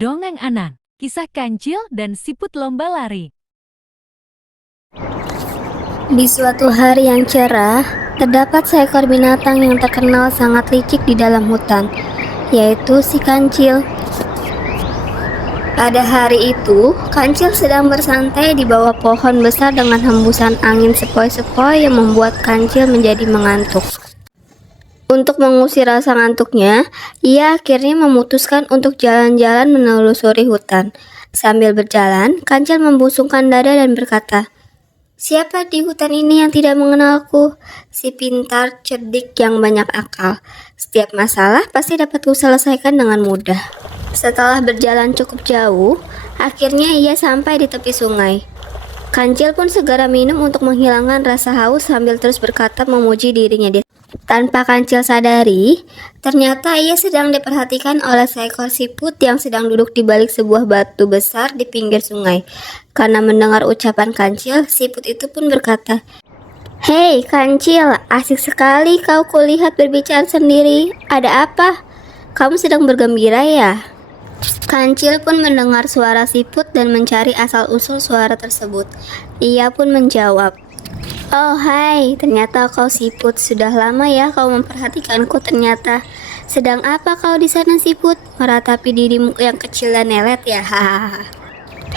Dongeng Anan, Kisah Kancil dan Siput Lomba Lari. Di suatu hari yang cerah, terdapat seekor binatang yang terkenal sangat licik di dalam hutan, yaitu si kancil. Pada hari itu, kancil sedang bersantai di bawah pohon besar dengan hembusan angin sepoi-sepoi yang membuat kancil menjadi mengantuk. Untuk mengusir rasa ngantuknya, ia akhirnya memutuskan untuk jalan-jalan menelusuri hutan. Sambil berjalan, kancil membusungkan dada dan berkata, "Siapa di hutan ini yang tidak mengenalku? Si pintar, cerdik yang banyak akal. Setiap masalah pasti dapat kuselesaikan dengan mudah." Setelah berjalan cukup jauh, akhirnya ia sampai di tepi sungai. Kancil pun segera minum untuk menghilangkan rasa haus sambil terus berkata memuji dirinya. Tanpa kancil sadari, ternyata ia sedang diperhatikan oleh seekor siput yang sedang duduk di balik sebuah batu besar di pinggir sungai. Karena mendengar ucapan kancil, siput itu pun berkata, "Hei kancil, asik sekali kau kulihat berbicara sendiri. Ada apa? Kamu sedang bergembira ya?" Kancil pun mendengar suara siput dan mencari asal-usul suara tersebut. Ia pun menjawab, "Oh hai, ternyata kau siput. Sudah lama ya kau memperhatikanku ternyata. Sedang apa kau di sana siput? Meratapi dirimu yang kecil dan lelet ya, hahaha."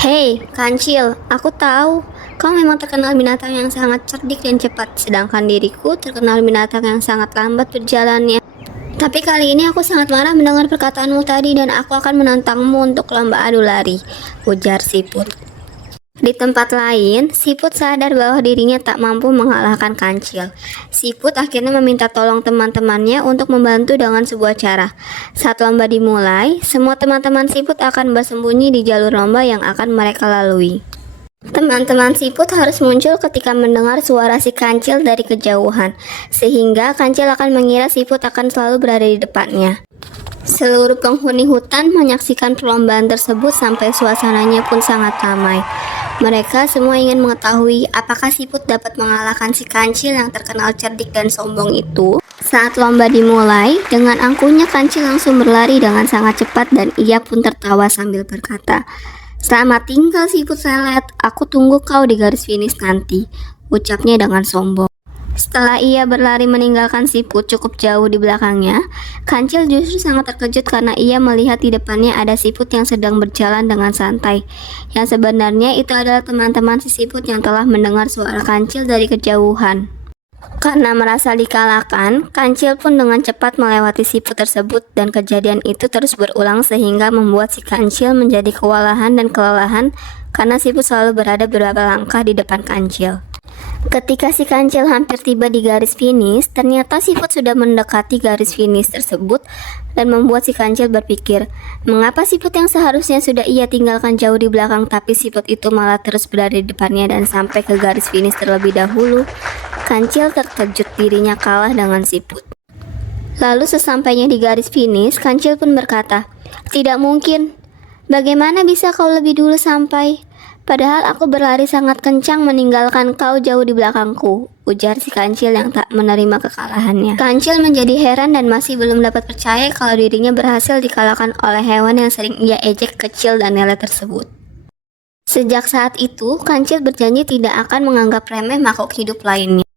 "Hei, kancil, aku tahu kau memang terkenal binatang yang sangat cerdik dan cepat, sedangkan diriku terkenal binatang yang sangat lambat berjalannya. Tapi kali ini aku sangat marah mendengar perkataanmu tadi dan aku akan menantangmu untuk lomba adu lari," ujar siput. Di tempat lain, siput sadar bahwa dirinya tak mampu mengalahkan kancil. Siput akhirnya meminta tolong teman-temannya untuk membantu dengan sebuah cara. Saat lomba dimulai, semua teman-teman siput akan bersembunyi di jalur lomba yang akan mereka lalui. Teman-teman siput harus muncul ketika mendengar suara si kancil dari kejauhan, sehingga kancil akan mengira siput akan selalu berada di depannya. Seluruh penghuni hutan menyaksikan perlombaan tersebut sampai suasananya pun sangat ramai. Mereka semua ingin mengetahui apakah siput dapat mengalahkan si kancil yang terkenal cerdik dan sombong itu. Saat lomba dimulai, dengan angkuhnya kancil langsung berlari dengan sangat cepat dan ia pun tertawa sambil berkata, "Selamat tinggal siput lelet, aku tunggu kau di garis finish nanti," ucapnya dengan sombong. Setelah ia berlari meninggalkan siput cukup jauh di belakangnya, kancil justru sangat terkejut karena ia melihat di depannya ada siput yang sedang berjalan dengan santai. Yang sebenarnya itu adalah teman-teman si siput yang telah mendengar suara kancil dari kejauhan. Karena merasa dikalahkan, kancil pun dengan cepat melewati siput tersebut dan kejadian itu terus berulang sehingga membuat si kancil menjadi kewalahan dan kelelahan karena siput selalu berada beberapa langkah di depan kancil. Ketika si kancil hampir tiba di garis finish, ternyata siput sudah mendekati garis finish tersebut dan membuat si kancil berpikir, mengapa siput yang seharusnya sudah ia tinggalkan jauh di belakang tapi siput itu malah terus berada di depannya dan sampai ke garis finish terlebih dahulu. Kancil terkejut dirinya kalah dengan siput. Lalu sesampainya di garis finish, kancil pun berkata, "Tidak mungkin. Bagaimana bisa kau lebih dulu sampai? Padahal aku berlari sangat kencang meninggalkan kau jauh di belakangku," ujar si kancil yang tak menerima kekalahannya. Kancil menjadi heran dan masih belum dapat percaya kalau dirinya berhasil dikalahkan oleh hewan yang sering ia ejek kecil dan lelet tersebut. Sejak saat itu, kancil berjanji tidak akan menganggap remeh makhluk hidup lainnya.